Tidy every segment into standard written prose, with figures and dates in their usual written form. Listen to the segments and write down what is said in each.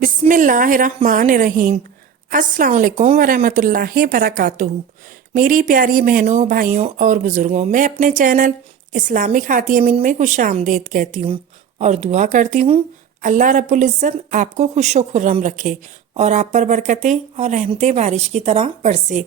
बिस्मिल्लाहिर्रहमानिर्रहीम। अस्सलाम वालेकुम वरहमतुल्लाहि बरकातुहू। मेरी प्यारी बहनों, भाइयों और बुज़ुर्गों, मैं अपने चैनल इस्लामिक हाथी अमीन में खुश आमदीद कहती हूँ और दुआ करती हूँ अल्लाह रब्बुल इज़्ज़त आपको खुश व खुर्रम रखे और आप पर बरकतें और रहमतें बारिश की तरह बरसे।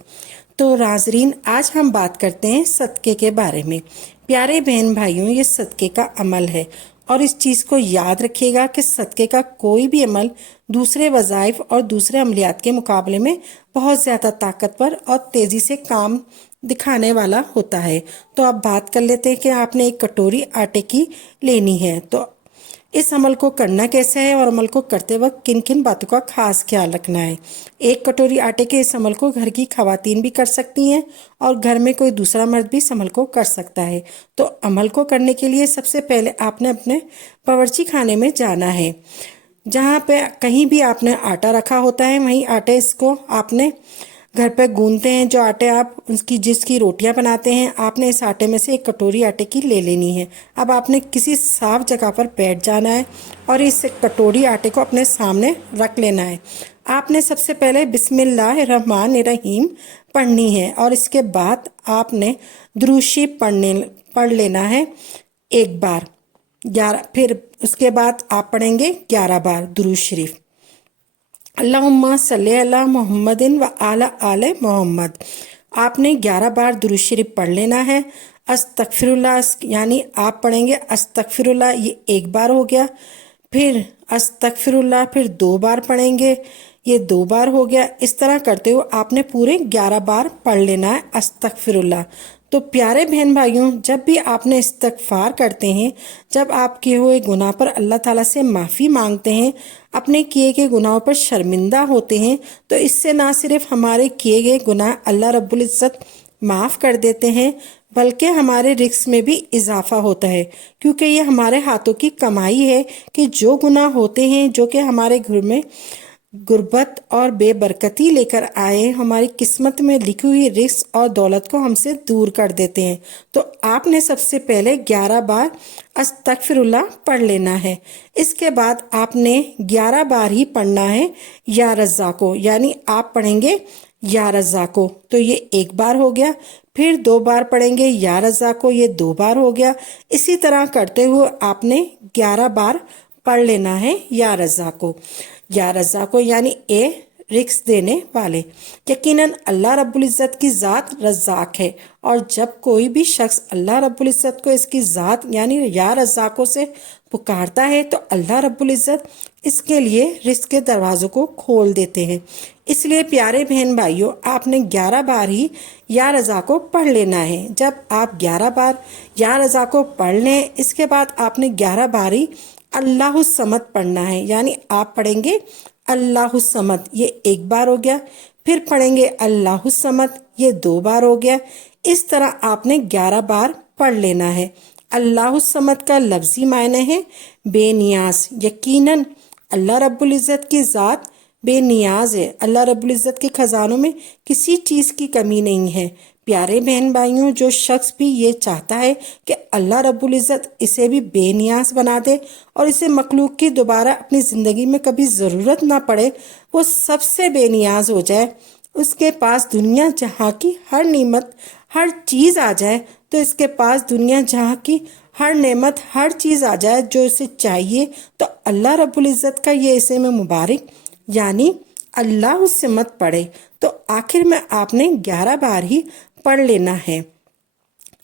तो नाज़रीन, आज हम बात करते हैं सदक़े के बारे में। प्यारे बहन भाइयों, ये सदक़े का अमल है और इस चीज़ को याद रखिएगा कि सदक़े का कोई भी अमल दूसरे वज़ाइफ और दूसरे अमलियात के मुकाबले में बहुत ज़्यादा ताकतवर और तेज़ी से काम दिखाने वाला होता है। तो अब बात कर लेते हैं कि आपने एक कटोरी आटे की लेनी है, तो इस अमल को करना कैसे है और अमल को करते वक्त किन किन बातों का खास ख्याल रखना है। एक कटोरी आटे के इस अमल को घर की खवातीन भी कर सकती हैं और घर में कोई दूसरा मर्द भी इस अमल को कर सकता है। तो अमल को करने के लिए सबसे पहले आपने अपने बावर्ची खाने में जाना है। जहाँ पे कहीं भी आपने आटा रखा होता है वहीं आटे इसको आपने घर पे गूंदते हैं। जो आटे आप उसकी जिसकी रोटियां बनाते हैं, आपने इस आटे में से एक कटोरी आटे की ले लेनी है। अब आपने किसी साफ जगह पर बैठ जाना है और इस कटोरी आटे को अपने सामने रख लेना है। आपने सबसे पहले बिस्मिल्लाहिर्रहमानिर्रहीम पढ़नी है और इसके बाद आपने दुरूद शरीफ पढ़ लेना है एक बार 11। फिर उसके बाद आप पढ़ेंगे 11 बार दुरूद शरीफ। अल्लाहुम्मा सल्ली अला मोहम्मदिन व आला आले मोहम्मद। आपने 11 बार दुरूद शरीफ पढ़ लेना है। अस्तगफिरुल्लाह यानी आप पढ़ेंगे अस्तगफिरुल्लाह, ये एक बार हो गया। फिर अस्तगफिरुल्लाह फिर 2 बार पढ़ेंगे, ये 2 बार हो गया। इस तरह करते हुए आपने पूरे 11 बार पढ़ लेना है अस्तगफिरुल्लाह। तो प्यारे बहन भाइयों, जब भी आपने इस्तगफार करते हैं, जब आप किए हुए गुनाह पर अल्लाह ताला से माफ़ी मांगते हैं, अपने किए गए गुनाहों पर शर्मिंदा होते हैं, तो इससे ना सिर्फ हमारे किए गए गुनाह अल्लाह रब्बुल इज़्ज़त माफ़ कर देते हैं, बल्कि हमारे रिस्क में भी इजाफा होता है। क्योंकि ये हमारे हाथों की कमाई है कि जो गुनाह होते हैं, जो कि हमारे घर में गुर्बत और बेबरकती लेकर आए, हमारी किस्मत में लिखी हुई रिस्क और दौलत को हमसे दूर कर देते हैं। तो आपने सबसे पहले 11 बार अस्तगफिरुल्लाह पढ़ लेना है। इसके बाद आपने 11 बार ही पढ़ना है या रज़्ज़ाको, यानी आप पढ़ेंगे या रज़्ज़ाको, तो ये एक बार हो गया। फिर 2 बार पढ़ेंगे या रज़्ज़ाको, ये 2 बार हो गया। इसी तरह करते हुए आपने 11 बार पढ़ लेना है या रज़्ज़ाको। या रज़्ज़ाको यानी ए रिस्क देने वाले। यकीनन अल्लाह रब्बुल इज़्ज़त की ज़ात रज़्ज़ाक है और जब कोई भी शख्स अल्लाह रब्बुल इज़्ज़त को इसकी ज़ात यानी या रज़्ज़ाको से पुकारता है तो अल्लाह रब्बुल इज़्ज़त इसके लिए रिस्क के दरवाज़ों को खोल देते हैं। इसलिए प्यारे बहन भाइयों, आपने 11 बार ही या रज़्ज़ाको पढ़ लेना है। जब आप 11 बार या रज़्ज़ाको पढ़ लें, इसके बाद आपने 11 बार ही अल्लाहु समद पढ़ना है, यानी आप पढ़ेंगे अल्लाहु समद, ये एक बार हो गया। फिर पढ़ेंगे अल्लाहु समद, ये 2 बार हो गया। इस तरह आपने 11 बार पढ़ लेना है। अल्लाहु समद का लफ्ज़ी मायने है बेनियाज। यकीनन अल्लाह रब्बुल इज़्ज़त की ज़ात बेनियाज है। अल्लाह रब्बुल इज़्ज़त के ख़जानों में किसी चीज़ की कमी नहीं है। प्यारे बहन भाइयों, जो शख्स भी ये चाहता है कि अल्लाह रब्बुल इज़्ज़त इसे भी बेनियाज बना दे और इसे मखलूक की दोबारा अपनी ज़िंदगी में कभी ज़रूरत ना पड़े, वो सबसे बेनियाज हो जाए, उसके पास दुनिया जहाँ की हर नेमत हर चीज़ आ जाए, तो इसके पास दुनिया जहाँ की हर नेमत हर चीज़ आ जाए जो इसे चाहिए, तो अल्लाह रब्बुल इज़्ज़त का ये इसे में मुबारक यानी अल्लाह उससे मत पढ़े। तो आखिर में आपने 11 बार ही पढ़ लेना है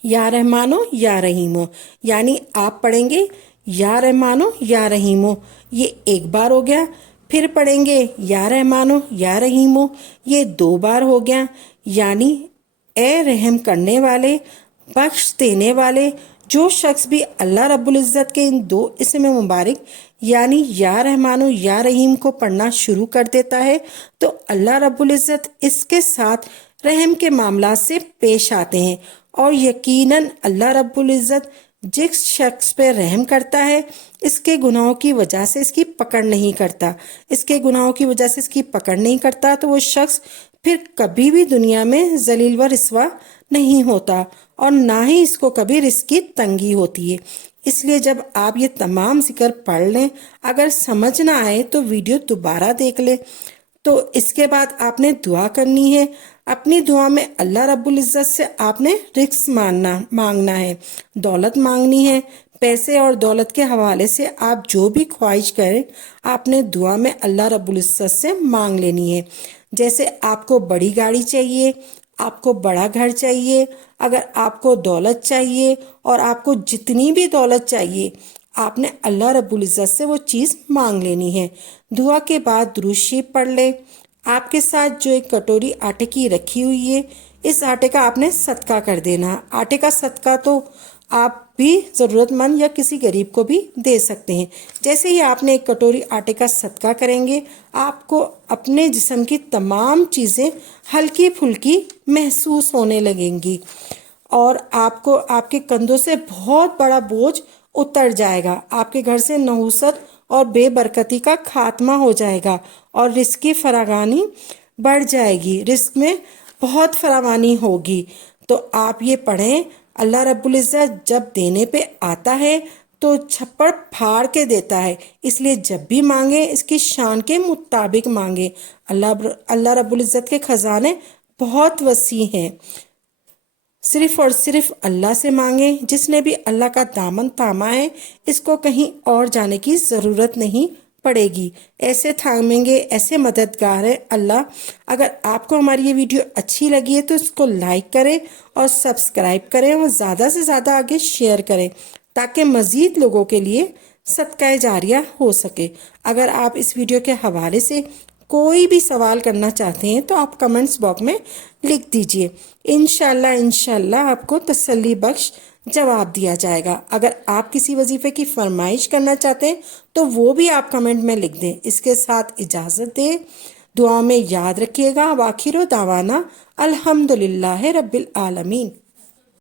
या रहमानो या रहीमो, यानी आप पढ़ेंगे या रहमानो या रहीमो, ये एक बार हो गया। फिर पढ़ेंगे या रहमानो या रहीमो, ये 2 बार हो गया। यानी ए रहम करने वाले, बख्श देने वाले। जो शख्स भी अल्लाह रब्बुल इज़्ज़त के इन 2 इसमें मुबारक यानी या रहमानो या रहीम को पढ़ना शुरू कर देता है, तो अल्लाह रब्बुल इज़्ज़त इसके साथ रहम के मामला से पेश आते हैं। और यकीनन अल्लाह रब्बुल इज़्ज़त जिस शख्स पे रहम करता है, इसके गुनाहों की वजह से इसकी पकड़ नहीं करता। इसके गुनाहों की वजह से इसकी पकड़ नहीं करता, तो वो शख्स फिर कभी भी दुनिया में जलील व रिस्वा नहीं होता और ना ही इसको कभी रिस्क की तंगी होती है। اس لیے جب آپ یہ تمام ذکر پڑھ لیں، اگر سمجھ نہ آئے تو ویڈیو دوبارہ دیکھ لیں۔ تو اس کے بعد آپ نے دعا کرنی ہے۔ اپنی دعا میں اللہ رب العزت سے آپ نے رزق مانگنا ہے، دولت مانگنی ہے۔ پیسے اور دولت کے حوالے سے آپ جو بھی خواہش کریں، آپ نے دعا میں اللہ رب العزت سے مانگ لینی ہے۔ جیسے آپ کو بڑی گاڑی چاہیے، آپ کو بڑا گھر چاہیے، اگر آپ کو دولت چاہیے اور آپ کو جتنی بھی دولت چاہیے، آپ نے اللہ رب العزت سے وہ چیز مانگ لینی ہے۔ دعا کے بعد درود شریف پڑھ لیں۔ آپ کے ساتھ جو ایک کٹوری آٹے کی رکھی ہوئی ہے، اس آٹے کا آپ نے صدقہ کر دینا۔ آٹے کا صدقہ تو آپ بھی ضرورت مند یا کسی غریب کو بھی دے سکتے ہیں۔ جیسے ہی آپ نے ایک کٹوری آٹے کا صدقہ کریں گے، آپ کو اپنے جسم کی تمام چیزیں ہلکی پھلکی محسوس ہونے لگیں گی، اور آپ کو آپ کے کندھوں سے بہت بڑا بوجھ اتر جائے گا۔ آپ کے گھر سے نحوست اور بے برکتی کا خاتمہ ہو جائے گا، اور رزق کی فراوانی بڑھ جائے گی، رزق میں بہت فراوانی ہوگی۔ تو آپ یہ پڑھیں، اللہ رب العزت جب دینے پہ آتا ہے تو چھپڑ پھاڑ کے دیتا ہے، اس لیے جب بھی مانگیں اس کی شان کے مطابق مانگیں۔ اللہ رب العزت کے خزانے بہت وسیع ہیں، صرف اور صرف اللہ سے مانگیں۔ جس نے بھی اللہ کا دامن تھاما ہے، اس کو کہیں اور جانے کی ضرورت نہیں پڑے گی۔ ایسے تھامیں گے، ایسے مددگار ہے اللہ۔ اگر آپ کو ہماری یہ ویڈیو اچھی لگی ہے تو اس کو لائک کریں اور سبسکرائب کریں، اور زیادہ سے زیادہ آگے شیئر کریں تاکہ مزید لوگوں کے لیے صدقہ جاریہ ہو سکے۔ اگر آپ اس ویڈیو کے حوالے سے کوئی بھی سوال کرنا چاہتے ہیں تو آپ کمنٹس باکس میں لکھ دیجئے، انشاءاللہ آپ کو تسلی بخش جواب دیا جائے گا۔ اگر آپ کسی وظیفے کی فرمائش کرنا چاہتے ہیں تو وہ بھی آپ کمنٹ میں لکھ دیں۔ اس کے ساتھ اجازت دیں، دعا میں یاد رکھیے گا۔ وآخر دعوانا الحمدللہ رب العالمین۔